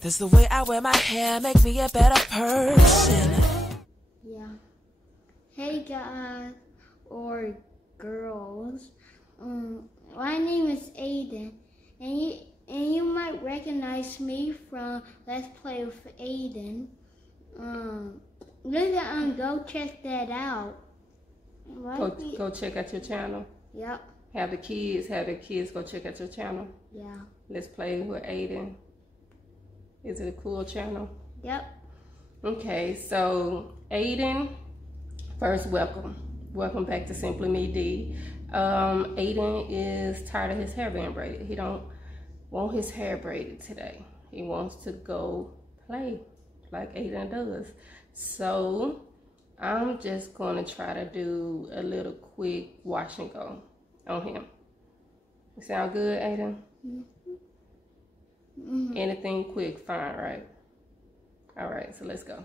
Does the way I wear my hair make me a better person? Yeah. Hey guys, or girls. My name is Aden, and you might recognize me from Let's Play with Aden. Go check that out. Go check out your channel. Yep. Have the kids go check out your channel. Yeah. Let's Play with Aden. Is it a cool channel? Yep. Okay, so Aden, first welcome back to Simply Me D. Aden is tired of his hair being braided. He don't want his hair braided today. He wants to go play like Aden does. So I'm just gonna try to do a little quick wash and go on him. Sound good, Aden? Anything quick, fine, right? All right, so let's go.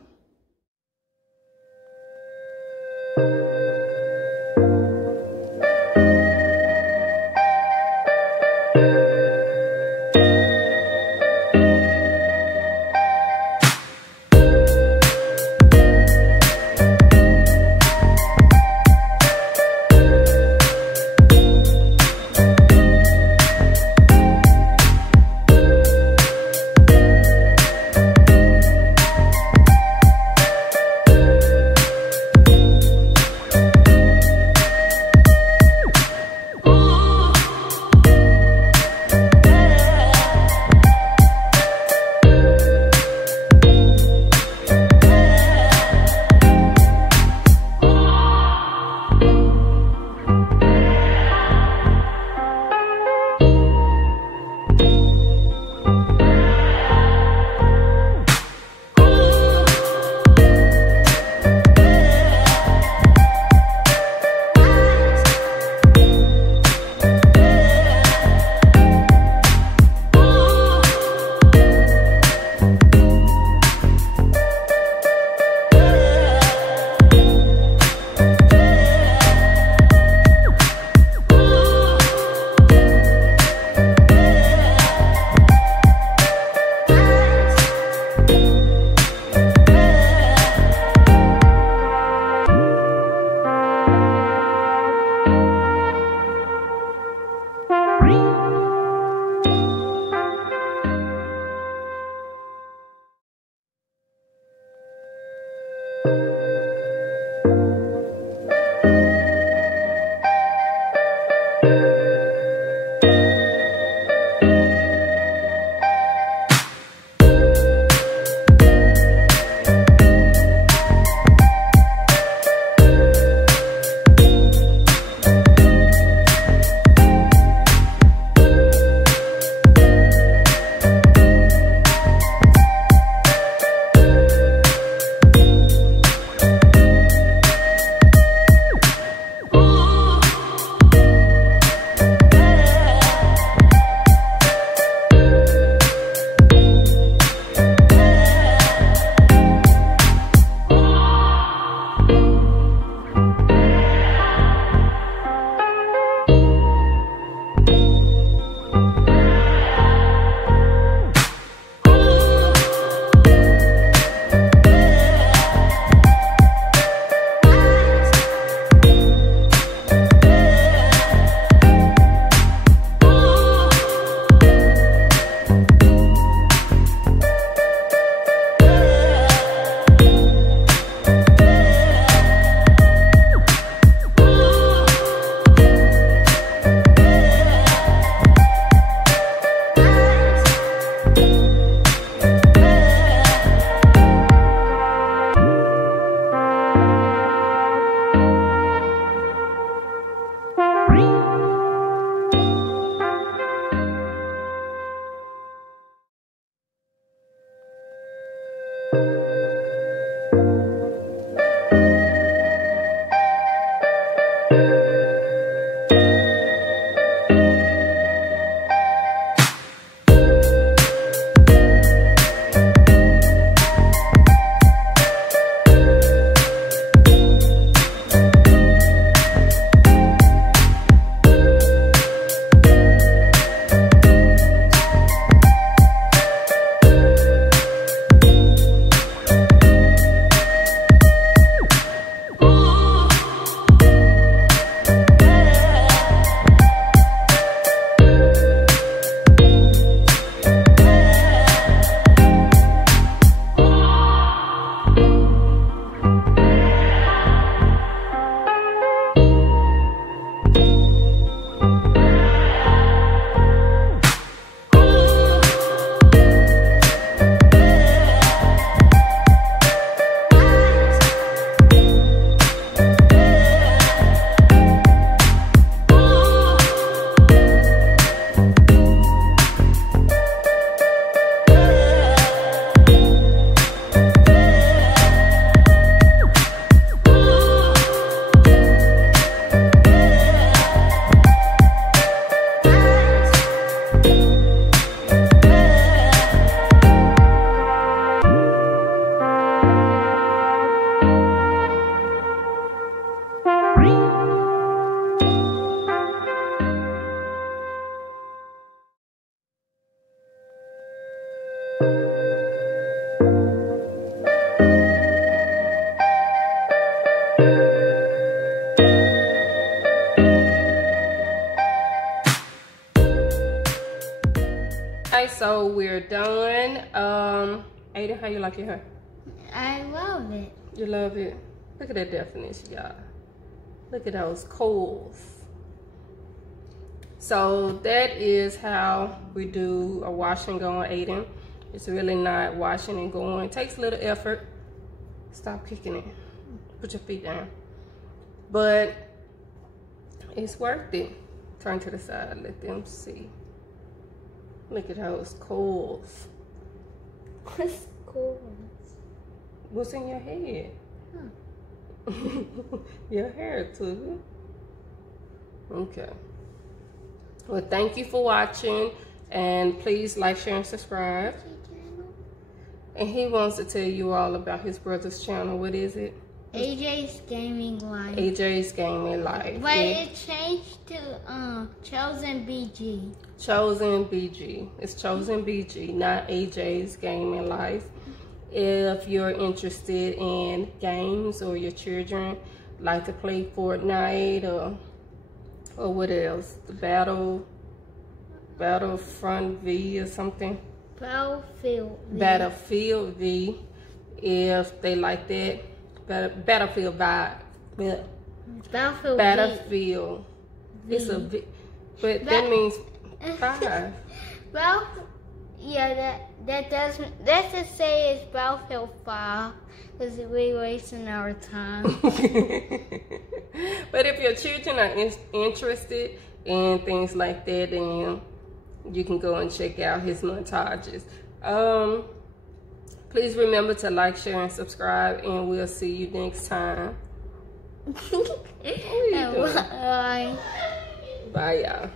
So we're done. Aden, how you like your hair? I love it. You love it? Look at that definition, y'all. Look at those coils. So that is how we do a wash and go on Aden. It's really not washing and going. It takes a little effort. Stop kicking it. Put your feet down. But it's worth it. Turn to the side, let them see. Look at those coils. What's coils? What's in your head? Huh. Your hair too. Okay. Well, thank you for watching, and please like, share, and subscribe. And he wants to tell you all about his brother's channel. What is it? AJ's Gaming Life. AJ's Gaming Life. But it changed to Chosen BG. Chosen BG. It's Chosen BG, not AJ's Gaming Life. If you're interested in games, or your children like to play Fortnite, or what else? The Battlefront V or something. Battlefield V. Battlefield V. If they like that. Battlefield vibe. Yeah. Battlefield. V. It's a V. But that means 5. Well, yeah, that doesn't. Let's just say it's Battlefield 5, because we're wasting our time. But if your children are interested in things like that, then you can go and check out his montages. Please remember to like, share, and subscribe, and we'll see you next time. Bye. Bye, y'all.